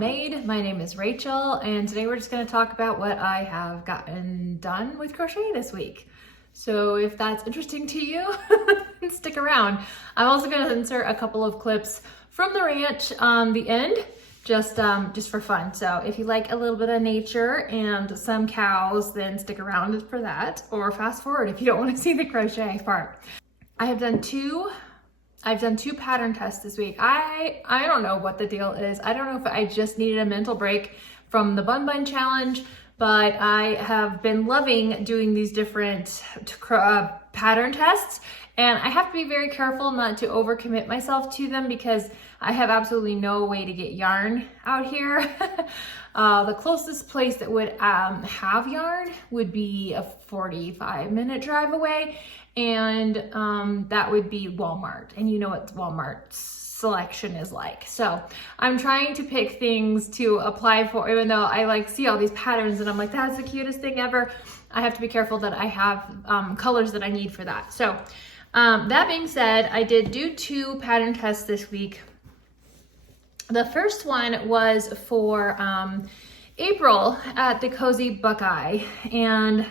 Made. My name is Rachel, and today we're just going to talk about what I have gotten done with crochet this week. So if that's interesting to you, stick around. I'm also going to insert a couple of clips from the ranch on the end, just for fun. So if you like a little bit of nature and some cows, then stick around for that, or fast forward if you don't want to see the crochet part. I've done two pattern tests this week. I don't know what the deal is. I don't know if I just needed a mental break from the Bun Bun challenge, but I have been loving doing these different pattern tests, and I have to be very careful not to overcommit myself to them because I have absolutely no way to get yarn out here. The closest place that would have yarn would be a 45-minute drive away, and that would be Walmart, and you know what Walmart's selection is like. So I'm trying to pick things to apply for, even though I see all these patterns and I'm like, that's the cutest thing ever. I have to be careful that I have colors that I need for that. So that being said, I did do two pattern tests this week. The first one was for April at the Cozy Buckeye, and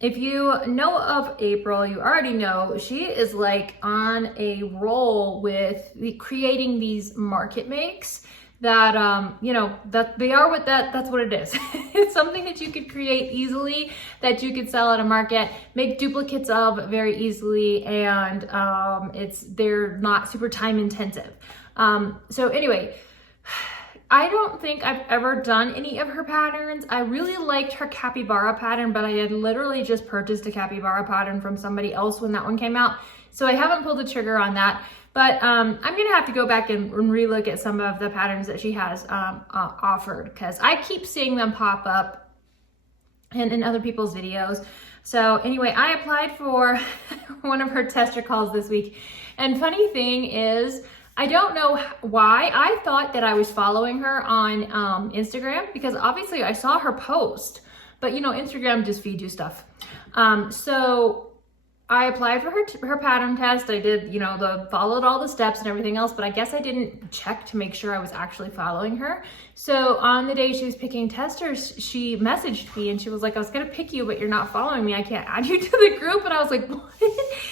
if you know of April, you already know she is like on a roll with creating these market makes that, that they are what that's what it is. It's something that you could create easily, that you could sell at a market, make duplicates of very easily, and they're not super time intensive. So anyway, I don't think I've ever done any of her patterns. I really liked her capybara pattern, but I had literally just purchased a capybara pattern from somebody else when that one came out. So I haven't pulled the trigger on that, but I'm gonna have to go back and relook at some of the patterns that she has offered, because I keep seeing them pop up and in other people's videos. So anyway, I applied for one of her tester calls this week. And funny thing is, I don't know why. I thought that I was following her on Instagram, because obviously I saw her post, but Instagram just feeds you stuff. So I applied for her pattern test. I did, followed all the steps and everything else, but I guess I didn't check to make sure I was actually following her. So on the day she was picking testers, she messaged me and she was like, I was gonna pick you, but you're not following me. I can't add you to the group. And I was like, what?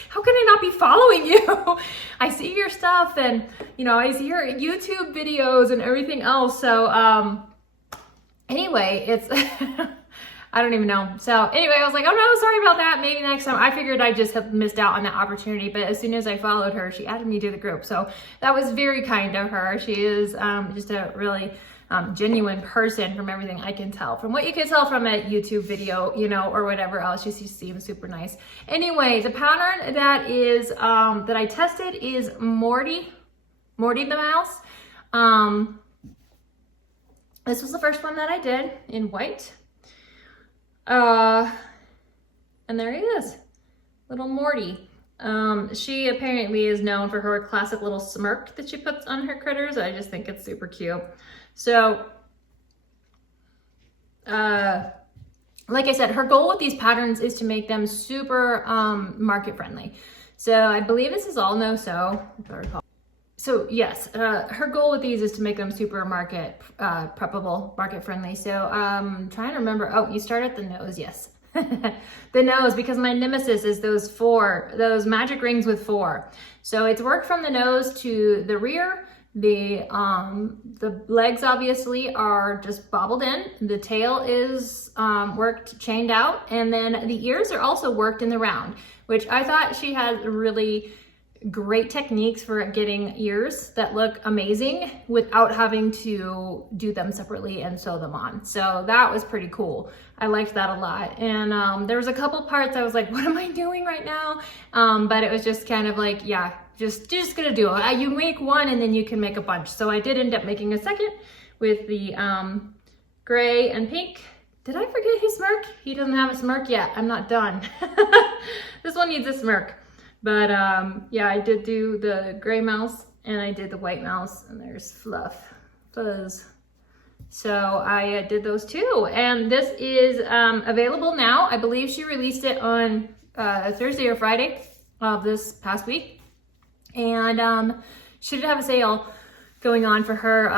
How can I not be following you? I see your stuff, and I see your YouTube videos and everything else. So anyway, it's I don't even know. So anyway, I was like, oh no, sorry about that. Maybe next time. I figured I just have missed out on that opportunity. But as soon as I followed her, she added me to the group. So that was very kind of her. She is just a really genuine person from everything I can tell. From what you can tell from a YouTube video, or whatever else, she seems super nice. Anyway, the pattern that is, that I tested is Morty the Mouse. This was the first one that I did in white. And there he is, little Morty. She apparently is known for her classic little smirk that she puts on her critters. I just think it's super cute. So, like I said, her goal with these patterns is to make them super market friendly. So I believe this is all no-sew, if I recall. So yes, her goal with these is to make them super market preppable, market friendly. So trying to remember, oh, you start at the nose, yes. The nose, because my nemesis is those magic rings with 4. So it's worked from the nose to the rear. The legs obviously are just bobbled in. The tail is worked chained out, and then the ears are also worked in the round, which I thought she had really great techniques for getting ears that look amazing without having to do them separately and sew them on. So that was pretty cool. I liked that a lot. And there was a couple parts I was like, what am I doing right now? But it was just kind of like, yeah, just gonna do it. You make one and then you can make a bunch. So I did end up making a second with the gray and pink. Did I forget his smirk? He doesn't have a smirk yet. I'm not done. This one needs a smirk. But yeah, I did do the gray mouse and I did the white mouse, and there's Fuzz. So I did those two, and this is available now. I believe she released it on Thursday or Friday of this past week, and she did have a sale going on for her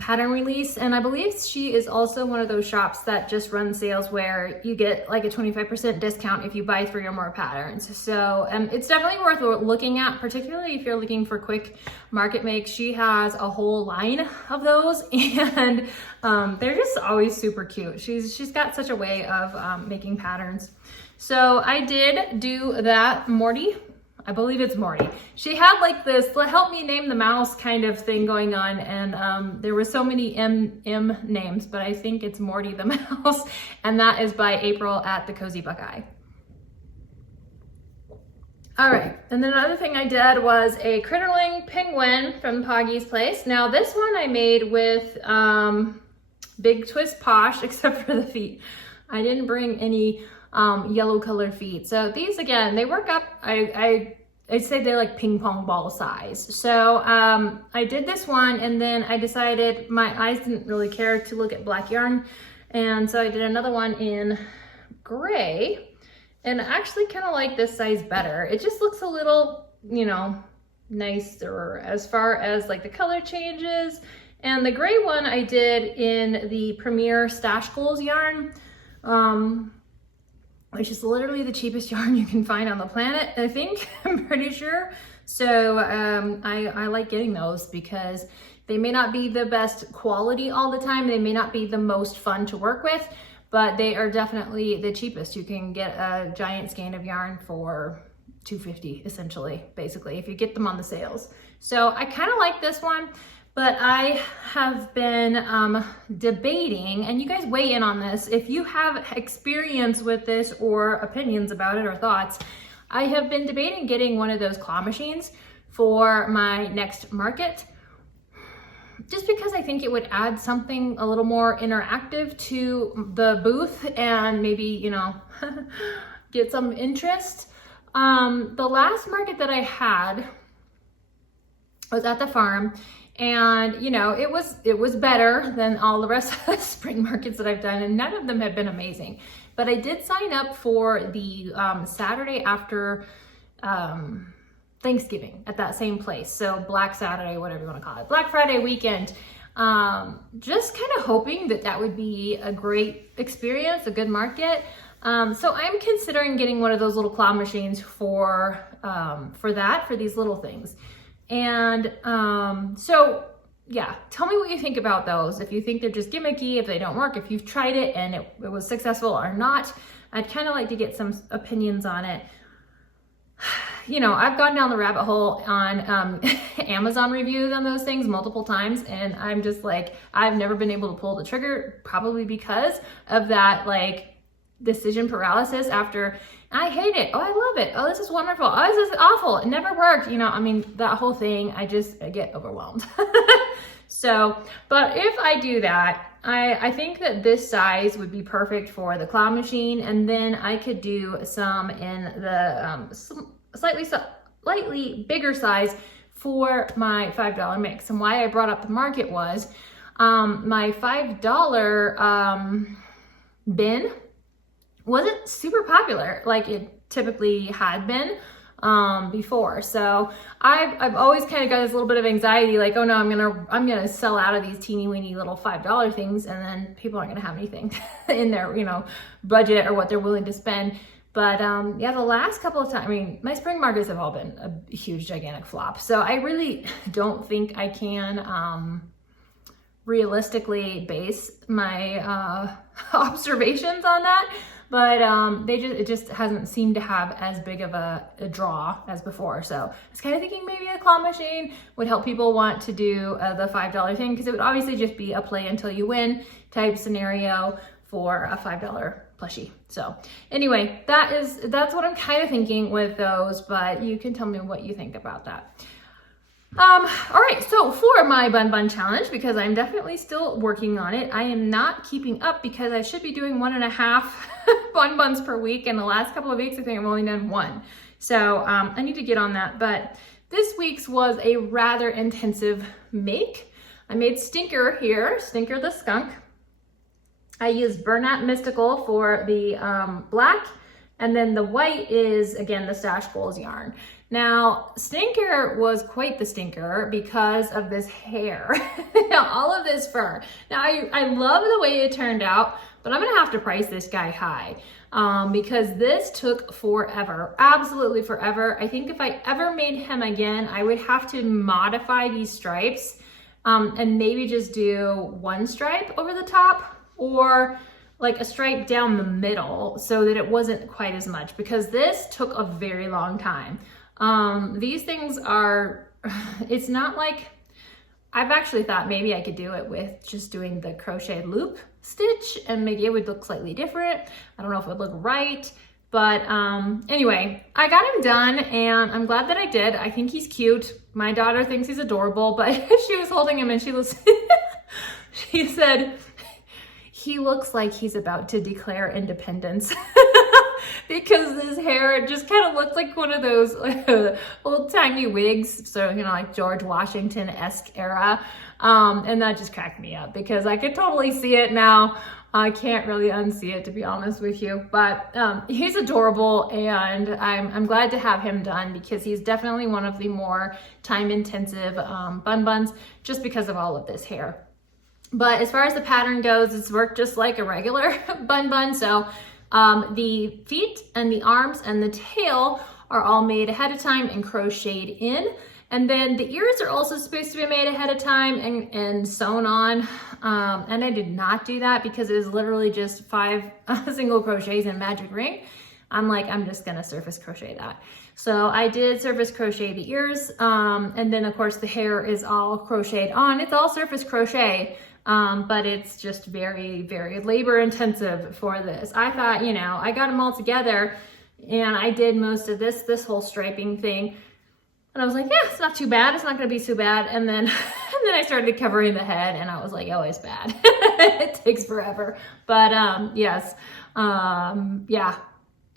pattern release. And I believe she is also one of those shops that just run sales where you get like a 25% discount if you buy 3 or more patterns. So it's definitely worth looking at, particularly if you're looking for quick market makes. She has a whole line of those, and they're just always super cute. She's got such a way of making patterns. So I did do that. Morty, I believe it's Morty. She had like this help me name the mouse kind of thing going on, and there were so many M names, but I think it's Morty the mouse, and that is by April at the Cozy Buckeye. All right, and then another thing I did was a Critterling penguin from Poggy's Place. Now this one I made with Big Twist Posh, except for the feet. I didn't bring any yellow colored feet. So these, again, they work up, I'd say they're like ping pong ball size. So I did this one, and then I decided my eyes didn't really care to look at black yarn. And so I did another one in gray, and I actually kind of like this size better. It just looks a little, you know, nicer as far as like the color changes. And the gray one I did in the Premier Stash Goals yarn, which is literally the cheapest yarn you can find on the planet, I think. I'm pretty sure. So I like getting those because they may not be the best quality all the time. They may not be the most fun to work with, but they are definitely the cheapest. You can get a giant skein of yarn for $2.50 essentially, basically, if you get them on the sales. So I kind of like this one. But I have been debating, and you guys weigh in on this, if you have experience with this or opinions about it or thoughts. I have been debating getting one of those claw machines for my next market, just because I think it would add something a little more interactive to the booth and maybe, you know, get some interest. The last market that I had was at the farm. And, you know, it was better than all the rest of the spring markets that I've done, and none of them have been amazing. But I did sign up for the Saturday after Thanksgiving at that same place. So Black Saturday, whatever you want to call it, Black Friday weekend. Just kind of hoping that that would be a great experience, a good market. So I'm considering getting one of those little claw machines for these little things. And so yeah, tell me what you think about those. If you think they're just gimmicky, if they don't work, if you've tried it and it was successful or not. I'd kind of like to get some opinions on it. You know, I've gone down the rabbit hole on Amazon reviews on those things multiple times, and I'm just like, I've never been able to pull the trigger, probably because of that like decision paralysis after I hate it. Oh, I love it. Oh, this is wonderful. Oh, this is awful. It never worked. You know, I mean, that whole thing, I get overwhelmed. So, but if I do that, I think that this size would be perfect for the claw machine. And then I could do some in the slightly bigger size for my $5 mix. And why I brought up the market was my $5 bin wasn't super popular like it typically had been before. So I've always kind of got this little bit of anxiety, like, oh no, I'm gonna sell out of these teeny weeny little $5 things, and then people aren't gonna have anything in their, you know, budget or what they're willing to spend. But yeah, the last couple of times, I mean, my spring markets have all been a huge, gigantic flop. So I really don't think I can realistically base my observations on that. But it just hasn't seemed to have as big of a draw as before. So I was kind of thinking maybe a claw machine would help people want to do the $5 thing, because it would obviously just be a play until you win type scenario for a $5 plushie. So anyway, that's what I'm kind of thinking with those, but you can tell me what you think about that. All right, so for my bun bun challenge, because I'm definitely still working on it, I am not keeping up because I should be doing 1.5 bun buns per week. And the last couple of weeks, I think I've only done 1. So I need to get on that. But this week's was a rather intensive make. I made Stinker here, Stinker the skunk. I used Burnout Mystical for the black And then the white is, again, the Stash Goals yarn. Now, stinker was quite the stinker because of this hair, all of this fur. Now, I love the way it turned out, but I'm gonna have to price this guy high because this took forever, absolutely forever. I think if I ever made him again, I would have to modify these stripes and maybe just do one stripe over the top, or like a stripe down the middle so that it wasn't quite as much, because this took a very long time. These things are, it's not like, I've actually thought maybe I could do it with just doing the crochet loop stitch and maybe it would look slightly different. I don't know if it would look right, but anyway, I got him done and I'm glad that I did. I think he's cute. My daughter thinks he's adorable, but she was holding him and she was, she said, he looks like he's about to declare independence because his hair just kind of looks like one of those old timey wigs. So, you know, like George Washington-esque era. And that just cracked me up because I could totally see it now. I can't really unsee it, to be honest with you, but he's adorable and I'm glad to have him done because he's definitely one of the more time intensive bun buns just because of all of this hair. But as far as the pattern goes, it's worked just like a regular bun. So the feet and the arms and the tail are all made ahead of time and crocheted in. And then the ears are also supposed to be made ahead of time and sewn on. And I did not do that because it is literally just 5 single crochets in magic ring. I'm like, I'm just gonna surface crochet that. So I did surface crochet the ears. And then of course the hair is all crocheted on. It's all surface crochet. But it's just very, very labor intensive for this. I thought, you know, I got them all together and I did most of this whole striping thing. And I was like, yeah, it's not too bad. It's not going to be too bad. And then I started covering the head and I was like, oh, it's bad. It takes forever. But, yes. Yeah,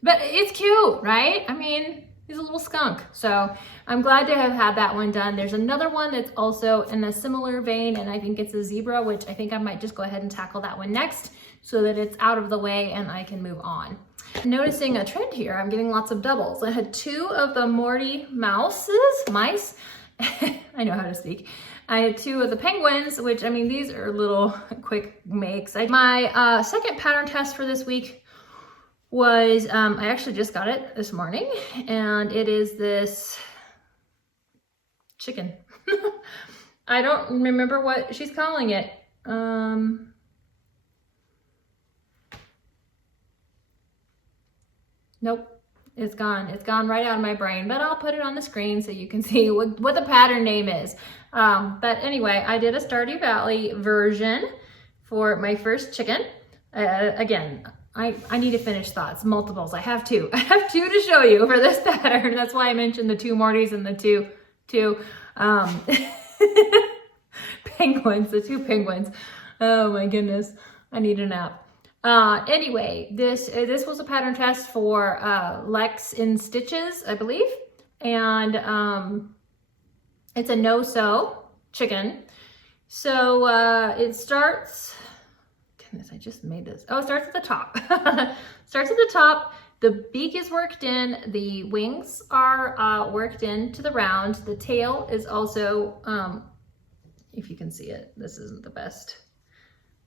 but it's cute, right? I mean, he's a little skunk. So I'm glad to have had that one done. There's another one that's also in a similar vein, and I think it's a zebra, which I think I might just go ahead and tackle that one next so that it's out of the way and I can move on. Noticing a trend here, I'm getting lots of doubles. I had 2 of the Morty mice. I know how to speak. I had 2 of the penguins, which, I mean, these are little quick makes. My second pattern test for this week was, I actually just got it this morning, and it is this chicken. I don't remember what she's calling it. Nope, it's gone. It's gone right out of my brain, but I'll put it on the screen so you can see what the pattern name is. But anyway, I did a Stardew Valley version for my first chicken. Again, I need to finish thoughts, multiples. I have 2. I have 2 to show you for this pattern. That's why I mentioned the 2 Mortys and the two penguins, the 2 penguins. Oh my goodness, I need a nap. Anyway, this was a pattern test for Lex in Stitches, I believe. And it's a no-sew chicken. So it starts, goodness, I just made this. Oh, it starts at the top. Starts at the top. The beak is worked in. The wings are worked into the round. The tail is also, if you can see it, this isn't the best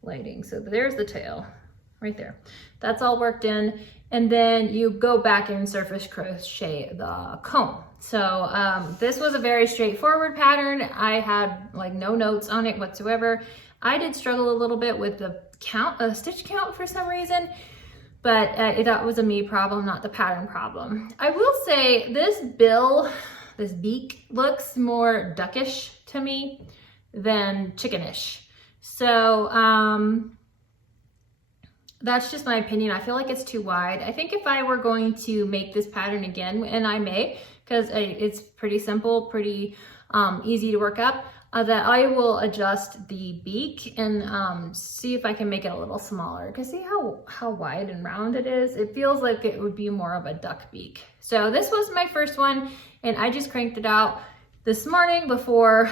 lighting. So there's the tail. Right there. That's all worked in. And then you go back and surface crochet the comb. So this was a very straightforward pattern. I had like no notes on it whatsoever. I did struggle a little bit with the stitch count for some reason, but that was a me problem, not the pattern problem. I will say this beak looks more duckish to me than chickenish. So, that's just my opinion. I feel like it's too wide. I think if I were going to make this pattern again, and I may, because it's pretty simple, pretty easy to work up, that I will adjust the beak and see if I can make it a little smaller. Because see how wide and round it is? It feels like it would be more of a duck beak. So this was my first one, and I just cranked it out this morning before,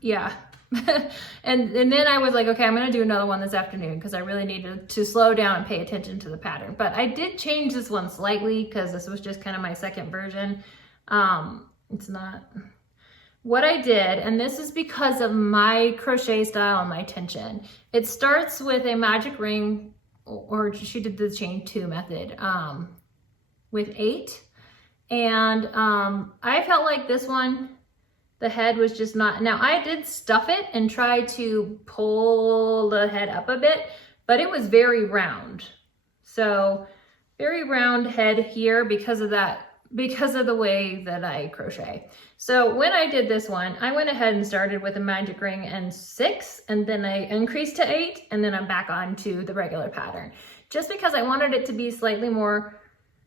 yeah, and then I was like, okay, I'm gonna do another one this afternoon because I really needed to slow down and pay attention to the pattern. But I did change this one slightly because this was just kind of my second version. It's not what I did, and this is because of my crochet style and my tension. It starts with a magic ring, or she did the chain 2 method, with 8. And I felt like this one, the head was just not, now I did stuff it and try to pull the head up a bit, but it was very round. So very round head here because of that, because of the way that I crochet. So when I did this one, I went ahead and started with a magic ring and 6, and then I increased to 8, and then I'm back on to the regular pattern. Just because I wanted it to be slightly more,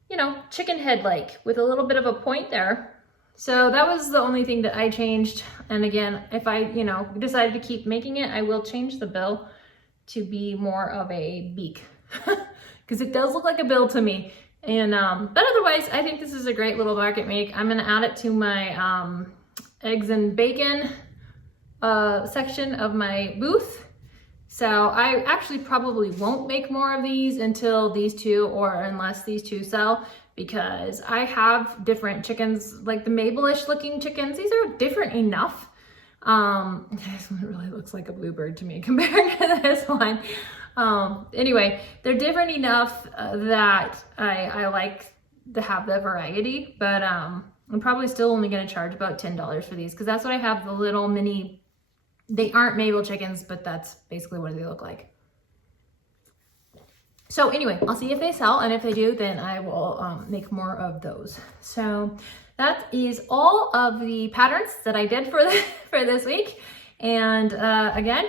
you know, chicken head-like with a little bit of a point there. So that was the only thing that I changed. And again, if I, you know, decided to keep making it, I will change the bill to be more of a beak because it does look like a bill to me. And, but otherwise, I think this is a great little market make. I'm going to add it to my eggs and bacon section of my booth. So I actually probably won't make more of these until these two, or unless these two sell, because I have different chickens, like the Mabel-ish looking chickens. These are different enough. This one really looks like a bluebird to me compared to this one. Anyway, they're different enough that I like to have the variety, but I'm probably still only going to charge about $10 for these, because that's what I have, the little mini. They aren't Mabel chickens, but that's basically what they look like. So anyway, I'll see if they sell, and if they do, then I will make more of those. So that is all of the patterns that I did for this week. And again,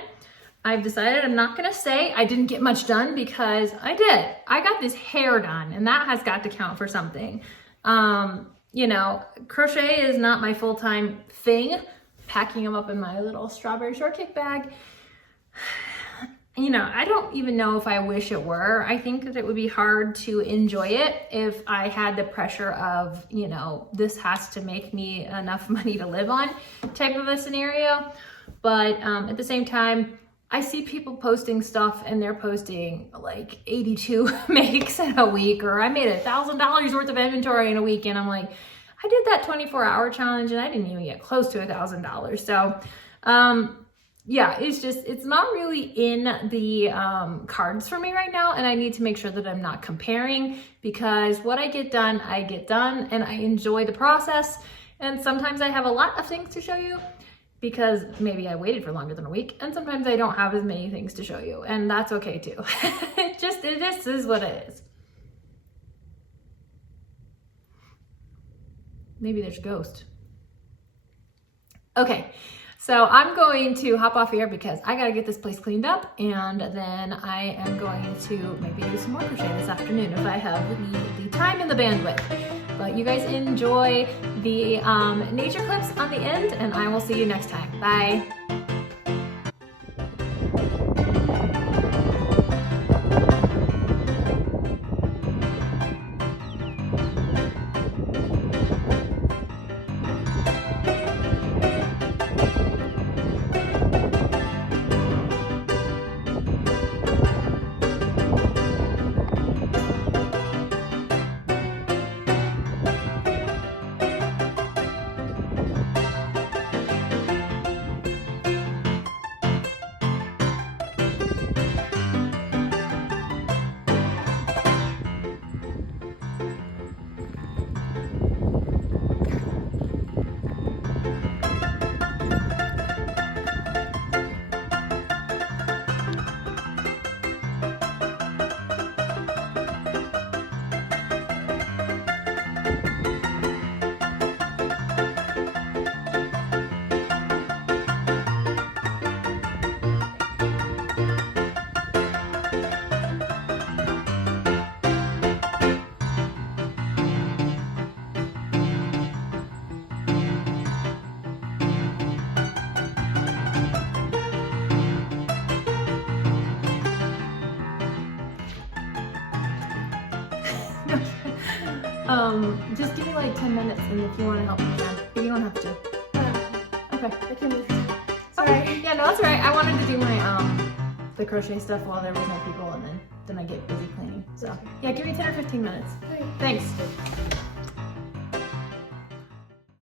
I've decided I'm not gonna say I didn't get much done, because I did. I got this hair done, and that has got to count for something. You know, crochet is not my full-time thing. Packing them up in my little strawberry shortcake bag, you know, I don't even know if I wish it were. I think that it would be hard to enjoy it if I had the pressure of, you know, this has to make me enough money to live on type of a scenario. But at the same time, I see people posting stuff, and they're posting like 82 makes in a week, or I made $1,000 worth of inventory in a week, and I'm like, I did that 24-hour challenge and I didn't even get close to $1,000. So yeah, it's not really in the cards for me right now, and I need to make sure that I'm not comparing, because what I get done, and I enjoy the process. And sometimes I have a lot of things to show you because maybe I waited for longer than a week, and sometimes I don't have as many things to show you, and that's okay too. It just is what it is. Maybe there's a ghost. Okay, so I'm going to hop off here because I gotta get this place cleaned up, and then I am going to maybe do some more crochet this afternoon if I have the time and the bandwidth. But you guys enjoy the nature clips on the end, and I will see you next time. Bye. Just give me like 10 minutes, and if you want to help me, you can. But you don't have to. Okay, I can move. Bye. Sorry. Yeah, no, that's all right. I wanted to do my the crochet stuff while there was no people, and then I get busy cleaning. So yeah, give me 10 or 15 minutes. Okay. Thanks.